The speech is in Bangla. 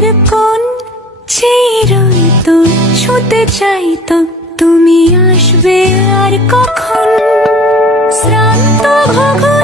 মনের কোণ চিরতো ছুতে চাইতো তুমি আসবে আর কখন শ্রান্ত ভগবান